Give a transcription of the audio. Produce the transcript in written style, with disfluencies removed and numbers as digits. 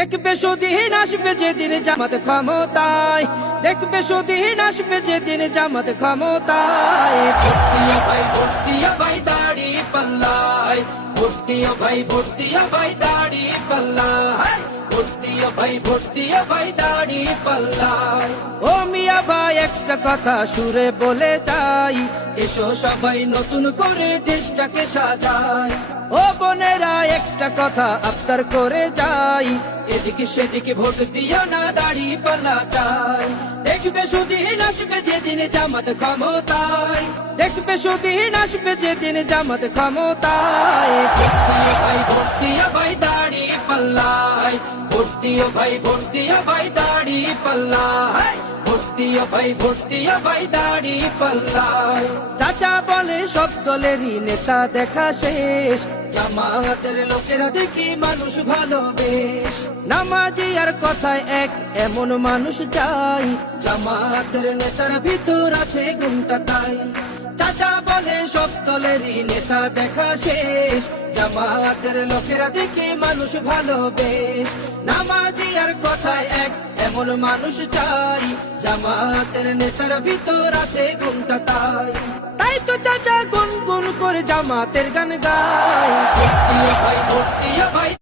দেখবে সুদিন আসবে যেদিন জামাত ক্ষমতায়, দেখবে সুদিন আসবে যেদিন জামাত ক্ষমতায়। ভর্তিও ভাই ভর্তিও ভাই দাড়ি পাল্লায়, ভর্তিও ভাই ভর্তিও ভাই দাড়ি পাল্লায়, ভর্তিও ভাই ভর্তিও ভাই দাড়ি পাল্লায়। ও মিয়া ভাই একটা কথা সুরে বলে যাই, এসো সবাই নতুন করে দেশটাকে সাজাই। ও বোনেরা একটা কথা আবদার করে যাই, এদিকে সেদিকে ভোট দিও না, দাড়ি পাল্লা চাই। দেখবে সুদিন আসবে যেদিন জামাত ক্ষমতায়, দেখবে সুদিন আসবে যেদিন জামাত ক্ষমতায়। ভর্তিও ভাই ভর্তিও ভাই দাড়ি পাল্লায়, ভর্তিও ভাই ভর্তিও ভাই দাড়ি পাল্লায়, ভর্তিও ভাই ভর্তিও ভাই দাড়ি পাল্লায়। চাচা বলে সব দলেরই নেতা দেখা শেষ, জামাতের লোকেরা দেখি মানুষ ভালো বেশ। নামাজি আর কথায় এক এমন মানুষ চাই, জামাতের নেতার ভিতর আছে গুণটা তাই। চাচা বলে সব দলেরই নেতা দেখা শেষ, জামাতের লোকেরা দেখি মানুষ ভালো বেশ। নামাজি আর কথায় এক এমন মানুষ চাই, জামাতের নেতার ভিতর আছে গুণটা তাই। তাই তো চাচা গুনগুন করে জামাতের গান গায়। ভর্তিও ভাই ভর্তিও ভাই